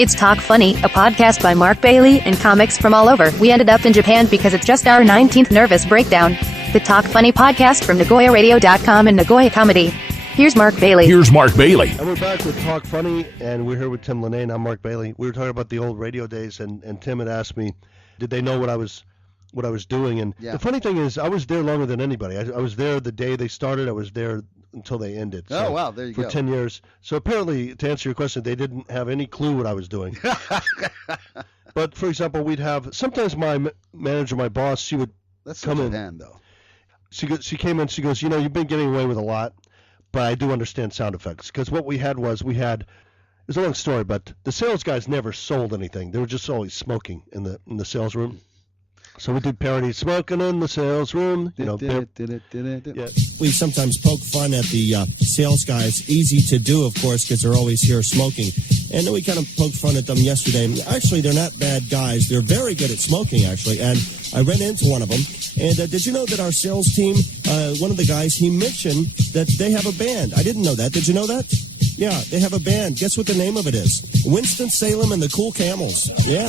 It's Talk Funny, a podcast by Mark Bailey and comics from all over. We ended up in Japan because it's just our 19th nervous breakdown. The Talk Funny podcast from Nagoyaradio.com and Nagoyacomedy. Here's Mark Bailey. And we're back with Talk Funny, and we're here with Tim Lennane. I'm Mark Bailey. We were talking about the old radio days, and Tim had asked me, did they know what I was doing? And the funny thing is, I was there longer than anybody. I was there the day they started. I was there until they ended. So oh, wow, there you go. For 10 years. So apparently, to answer your question, they didn't have any clue what I was doing. But, for example, we'd have, sometimes my manager, my boss, she would come in. Japan, though. She came in, she goes, you've been getting away with a lot, but I do understand sound effects. Because what we had, it's a long story, but the sales guys never sold anything. They were just always smoking in the sales room. So we did parody, smoking in the sales room. We sometimes poke fun at the sales guys. Easy to do, of course, because they're always here smoking. And then we kind of poked fun at them yesterday. Actually, they're not bad guys. They're very good at smoking, actually. And I ran into one of them. And did you know that our sales team, one of the guys, he mentioned that they have a band. I didn't know that. Did you know that? Yeah, they have a band. Guess what the name of it is? Winston-Salem and the Cool Camels. Yeah.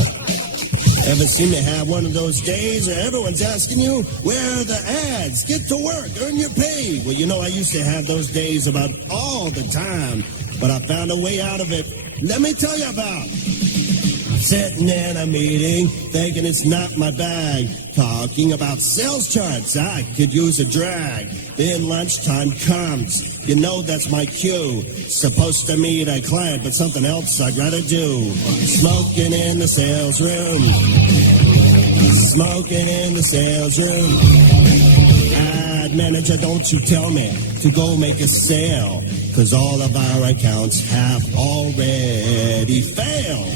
Ever seem to have one of those days where everyone's asking you, where are the ads? Get to work, earn your pay. Well, I used to have those days about all the time, but I found a way out of it. Let me tell you about. Sitting in a meeting, thinking it's not my bag. Talking about sales charts, I could use a drag. Then lunchtime comes, that's my cue. Supposed to meet a client, but something else I'd rather do. Smoking in the sales room. Smoking in the sales room. Ad manager, don't you tell me to go make a sale, 'cause all of our accounts have already failed.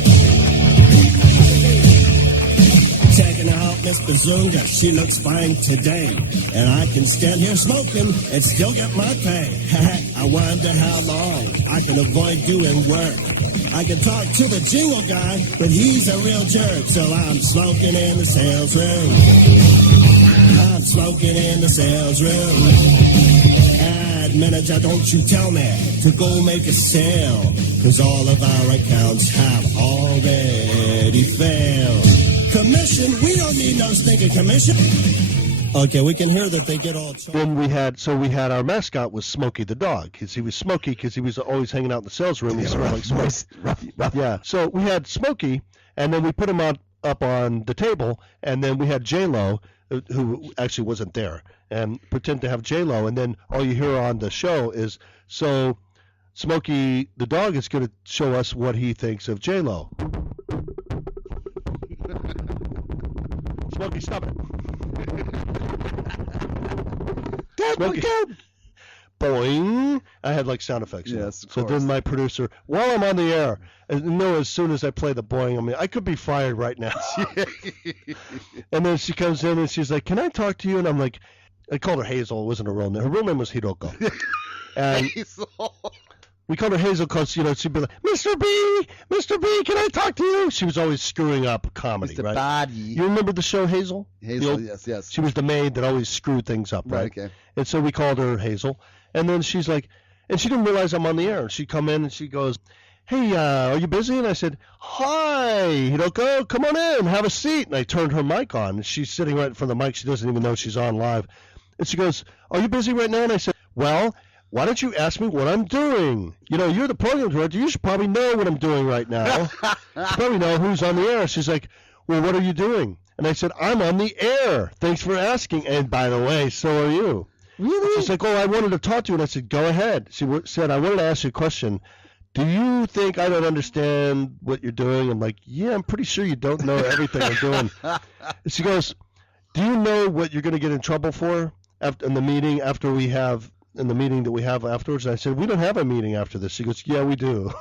Checking out Miss Bazunga, she looks fine today. And I can stand here smoking and still get my pay. I wonder how long I can avoid doing work. I can talk to the jingle guy, but he's a real jerk. So I'm smoking in the sales room. I'm smoking in the sales room. Ad manager, don't you tell me to go make a sale, 'cause all of our accounts have already failed. Commission? We don't need no stinking commission. Okay, we can hear that they get all... Then we had our mascot was Smokey the dog. He was Smokey because he was always hanging out in the sales room. He smelled like smoke. Rough. Yeah, so we had Smokey, and then we put him up on the table, and then we had J-Lo, who actually wasn't there, and pretend to have J-Lo, and then all you hear on the show is, so Smokey the dog is going to show us what he thinks of J-Lo. Smokey, stop it. Smokey. Boing. I had like sound effects. Yes, of so course. Then my producer, while I'm on the air, as soon as I play the boing, I could be fired right now. And then she comes in and she's like, can I talk to you? And I'm like, I called her Hazel. It wasn't her real name. Her real name was Hiroko. And Hazel. We called her Hazel because, she'd be like, Mr. B, can I talk to you? She was always screwing up comedy, Mr. right? Body. You remember the show Hazel? Hazel, yes. She was the maid that always screwed things up, right? Okay. And so we called her Hazel. And then she's like, and she didn't realize I'm on the air. She'd come in and she goes, hey, are you busy? And I said, hi, Hiroko, come on in, have a seat. And I turned her mic on. And she's sitting right in front of the mic. She doesn't even know she's on live. And she goes, are you busy right now? And I said, well, why don't you ask me what I'm doing? You're the program director. You should probably know what I'm doing right now. You should probably know who's on the air. She's like, well, what are you doing? And I said, I'm on the air. Thanks for asking. And by the way, so are you. Really? She's like, oh, I wanted to talk to you. And I said, go ahead. She said, I wanted to ask you a question. Do you think I don't understand what you're doing? I'm like, yeah, I'm pretty sure you don't know everything I'm doing. And she goes, do you know what you're going to get in trouble for in the meeting that we have afterwards? And I said, we don't have a meeting after this. She goes, yeah, we do.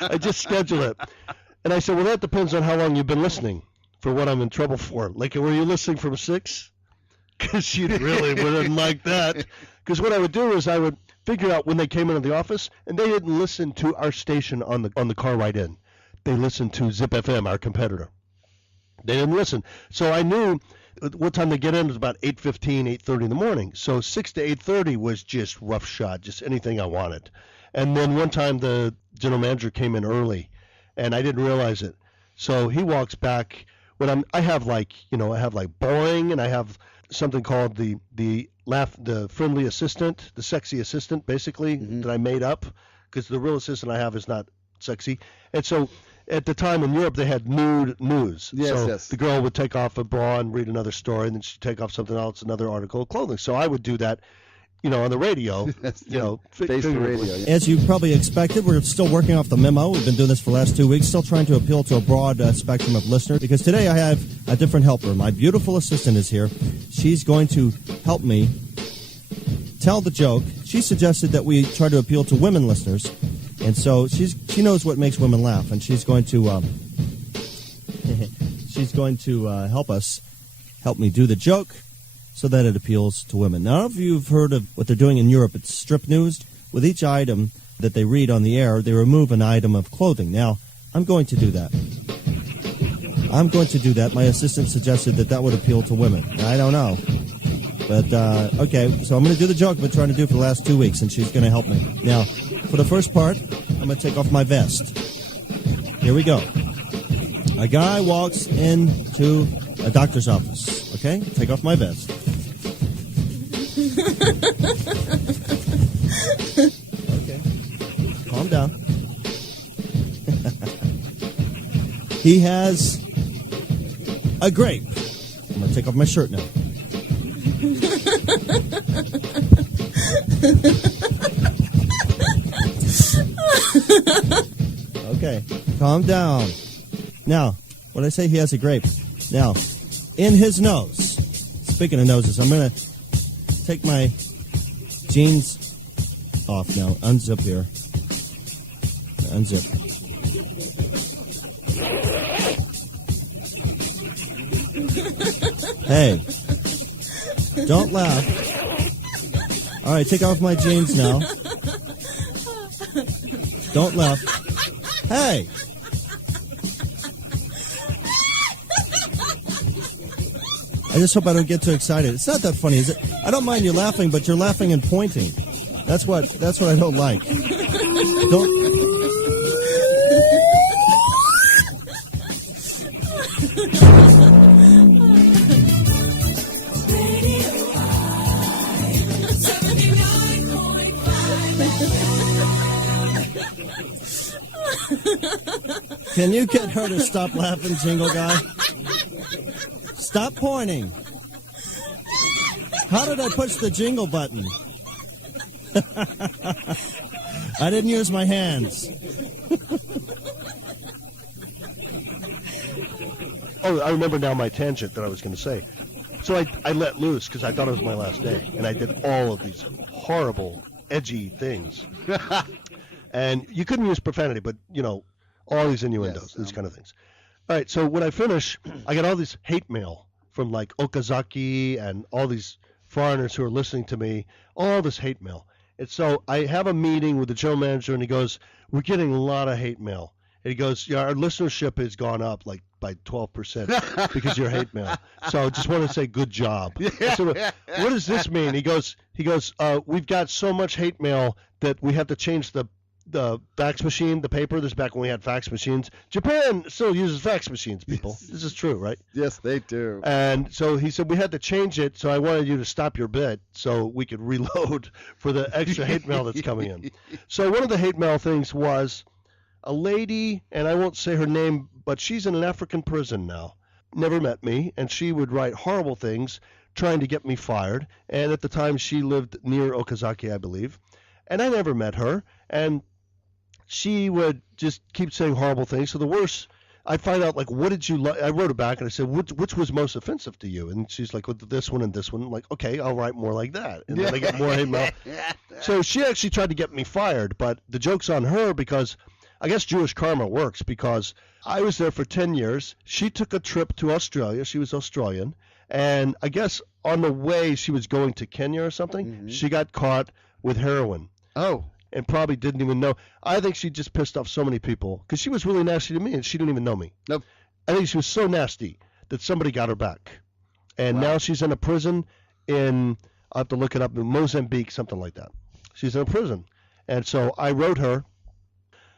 I just schedule it. And I said, well, that depends on how long you've been listening for what I'm in trouble for. Like, were you listening from 6? Because she really wouldn't like that. Because what I would do is I would figure out when they came into the office, and they didn't listen to our station on the car ride in. They listened to Zip FM, our competitor. They didn't listen. So I knew what time they get in was about 8:15, 8:30 in the morning. So 6 to 8:30 was just rough shot, just anything I wanted. And then one time the general manager came in early, and I didn't realize it. So he walks back when I have like boring, and I have something called the friendly assistant, the sexy assistant, basically, that I made up, because the real assistant I have is not sexy. And so at the time in Europe, they had nude news. Yes. The girl would take off a bra and read another story, and then she'd take off something else, another article of clothing. So I would do that, on the radio, Face the radio. Yeah. As you probably expected, we're still working off the memo. We've been doing this for the last 2 weeks, still trying to appeal to a broad spectrum of listeners, because today I have a different helper. My beautiful assistant is here. She's going to help me tell the joke. She suggested that we try to appeal to women listeners, and so she knows what makes women laugh, and she's going to help me do the joke so that it appeals to women. Now, if you've heard of what they're doing in Europe, it's strip news. With each item that they read on the air, they remove an item of clothing. Now, I'm going to do that. My assistant suggested that would appeal to women. I don't know. But, okay, so I'm going to do the joke I've been trying to do for the last 2 weeks, and she's going to help me. Now, for the first part, I'm going to take off my vest. Here we go. A guy walks into a doctor's office. Okay? Take off my vest. Okay. Calm down. He has a grape. I'm going to take off my shirt now. Okay, calm down. Now, when I say he has a grape, now, in his nose, speaking of noses, I'm going to take my jeans off now. Unzip here. Unzip. Hey, don't laugh. All right, take off my jeans now. Don't laugh. Hey! I just hope I don't get too excited. It's not that funny, is it? I don't mind you laughing, but you're laughing and pointing. That's what I don't like. Don't. Can you get her to stop laughing, Jingle Guy? Stop pointing. How did I push the jingle button? I didn't use my hands. Oh, I remember now my tangent that I was going to say. So I let loose because I thought it was my last day, and I did all of these horrible, edgy things. And you couldn't use profanity, but, all these innuendos, these kind of things. All right, so when I finish, I got all this hate mail from, like, Okazaki and all these foreigners who are listening to me, all this hate mail. And so I have a meeting with the general manager, and he goes, we're getting a lot of hate mail. And he goes, yeah, our listenership has gone up, like, by 12% because of your hate mail. So I just want to say good job. So, what does this mean? He goes, we've got so much hate mail that we have to change the fax machine, the paper. This is back when we had fax machines. Japan still uses fax machines, people. Yes. This is true, right? Yes, they do. And so he said we had to change it, so I wanted you to stop your bit so we could reload for the extra hate mail that's coming in. So one of the hate mail things was a lady, and I won't say her name, but she's in an African prison now. Never met me, and she would write horrible things trying to get me fired. And at the time, she lived near Okazaki, I believe. And I never met her, and she would just keep saying horrible things. So the worse, I find out, like, what did you like? I wrote it back, and I said, which was most offensive to you? And she's like, well, this one and this one. I'm like, okay, I'll write more like that. And then I get more hate mail. So she actually tried to get me fired, but the joke's on her because I guess Jewish karma works, because I was there for 10 years. She took a trip to Australia. She was Australian. And I guess on the way she was going to Kenya or something, she got caught with heroin. Oh. And probably didn't even know. I think she just pissed off so many people because she was really nasty to me and she didn't even know me. Nope. I think she was so nasty that somebody got her back. And now she's in a prison in, I'll have to look it up, in Mozambique, something like that. She's in a prison. And so I wrote her.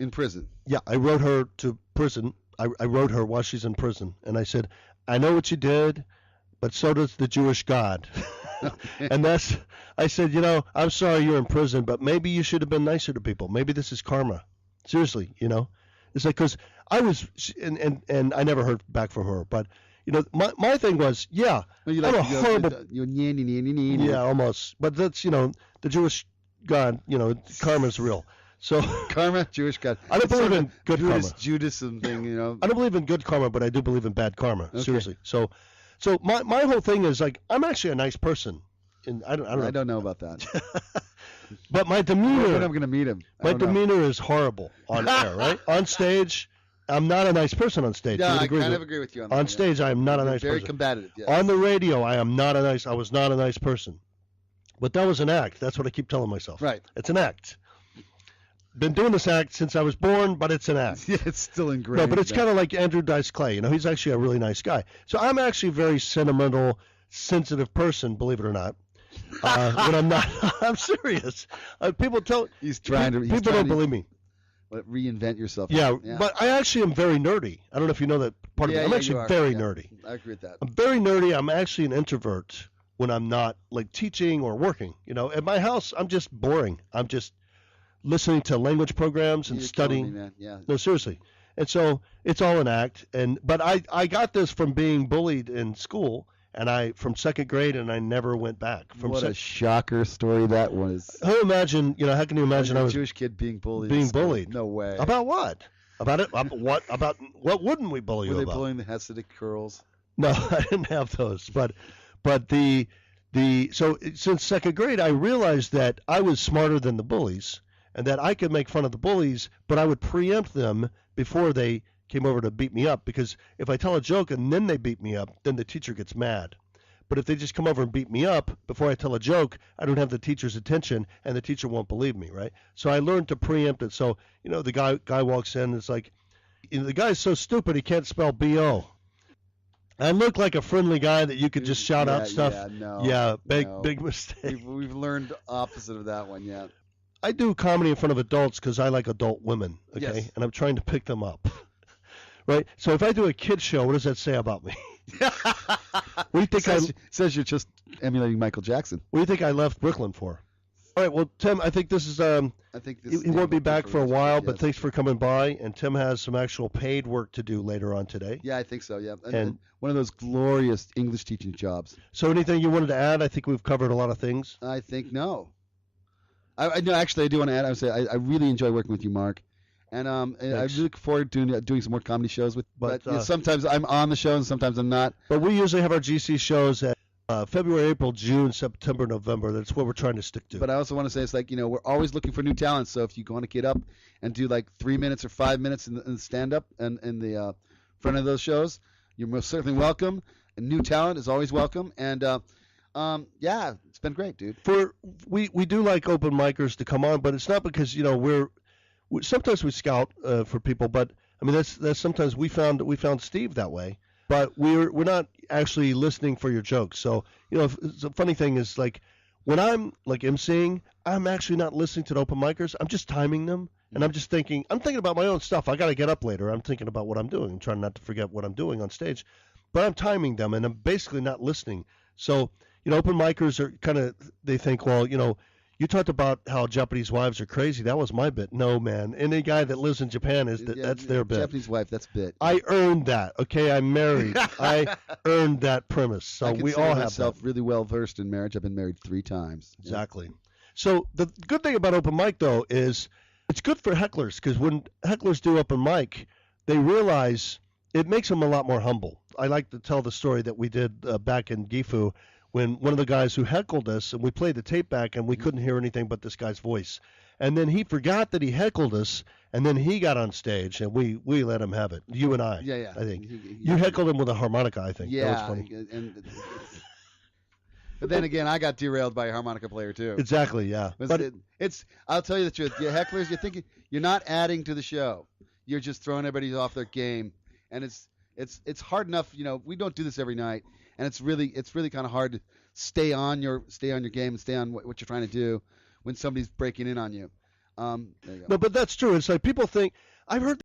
In prison? Yeah, I wrote her to prison. I wrote her while she's in prison, and I said, I know what you did, but so does the Jewish God. And I said, I'm sorry you're in prison, but maybe you should have been nicer to people. Maybe this is karma. Seriously, It's like, because I was, and I never heard back from her, but, my thing was, yeah, I'm a horrible. Yeah, almost. But that's, the Jewish God, karma's real. So Karma, Jewish God. I don't believe in good karma. Judaism thing, I don't believe in good karma, but I do believe in bad karma. Okay. Seriously. So my whole thing is like, I'm actually a nice person, and I don't know about that. But my demeanor. When I'm going to meet him. My demeanor is horrible on air, right? On stage, I'm not a nice person on stage. Yeah, I kind of agree with you on that. On stage, I am not a nice person. Very combative. Yes. On the radio, I was not a nice person. But that was an act. That's what I keep telling myself. Right. It's an act. Been doing this act since I was born, but it's an act. Yeah, it's still ingrained. No, but it's kind of like Andrew Dice Clay. He's actually a really nice guy. So I'm actually a very sentimental, sensitive person, believe it or not. When I'm not, I'm serious. People tell people don't believe me. Reinvent yourself. Yeah, but I actually am very nerdy. I don't know if you know that part of me. I'm actually very nerdy. I agree with that. I'm very nerdy. I'm actually an introvert when I'm not like teaching or working. At my house, I'm just boring. I'm just listening to language programs and studying. Me, man. Yeah. No, seriously. And so it's all an act. But I got this from being bullied in school, and from second grade, and I never went back. What a shocker story that was. How can you imagine I was a Jewish kid being bullied? Being bullied. No way. About what? About it? What wouldn't we bully you about? Were they bullying the Hasidic curls? No, I didn't have those. But so since second grade, I realized that I was smarter than the bullies, and that I could make fun of the bullies, but I would preempt them before they came over to beat me up, because if I tell a joke and then they beat me up, then the teacher gets mad. But if they just come over and beat me up before I tell a joke, I don't have the teacher's attention, and the teacher won't believe me, right? So I learned to preempt it. So, the guy walks in, and it's like, the guy's so stupid he can't spell B-O. I look like a friendly guy that you could just shout out stuff. Big mistake. We've learned opposite of that one, yeah. I do comedy in front of adults because I like adult women, okay? Yes. And I'm trying to pick them up, right? So if I do a kid show, what does that say about me? What do you think says you're just emulating Michael Jackson. What do you think I left Brooklyn for? All right, well, Tim, I think this is he won't be back for a while, but thanks for coming by. And Tim has some actual paid work to do later on today. Yeah, I think so, yeah. And one of those glorious English teaching jobs. So anything you wanted to add? I think we've covered a lot of things. I think no. I do want to add. I would say I really enjoy working with you, Mark, and I look forward to doing some more comedy shows with. But sometimes I'm on the show and sometimes I'm not. But we usually have our GC shows at February, April, June, September, November. That's what we're trying to stick to. But I also want to say it's like we're always looking for new talent. So if you want to get up and do like 3 minutes or 5 minutes in the stand up and in the front of those shows, you're most certainly welcome. And new talent is always welcome. And it's been great, dude. We do like open micers to come on, but it's not because sometimes we scout for people, but I mean that's sometimes we found Steve that way, but we're not actually listening for your jokes. So the funny thing is, like, when I'm like emceeing, I'm actually not listening to the open micers. I'm just timing them, and I'm thinking about my own stuff. I got to get up later. I'm thinking about what I'm doing. I'm trying not to forget what I'm doing on stage, but I'm timing them, and I'm basically not listening. So open micers are kind of, they think, well, you talked about how Japanese wives are crazy. That was my bit. No, man. Any guy that lives in Japan that's their bit. Japanese wife, that's bit. I earned that. Okay, I'm married. I earned that premise. So we all have myself really well versed in marriage. I've been married 3 times. Exactly. So the good thing about open mic, though, is it's good for hecklers, because when hecklers do open mic, they realize it makes them a lot more humble. I like to tell the story that we did back in Gifu, when one of the guys who heckled us, and we played the tape back, and we couldn't hear anything but this guy's voice. And then he forgot that he heckled us, and then he got on stage, and we let him have it. You and I. Yeah. I think. You heckled him with a harmonica, I think. Yeah. That was funny. But then again, I got derailed by a harmonica player, too. Exactly, yeah. But I'll tell you the truth. You hecklers, you're thinking, you're not adding to the show. You're just throwing everybody off their game. And it's hard enough, we don't do this every night. And it's really kind of hard to stay on your game and stay on what you're trying to do when somebody's breaking in on you. There you go. No, but that's true. It's like people think, I've heard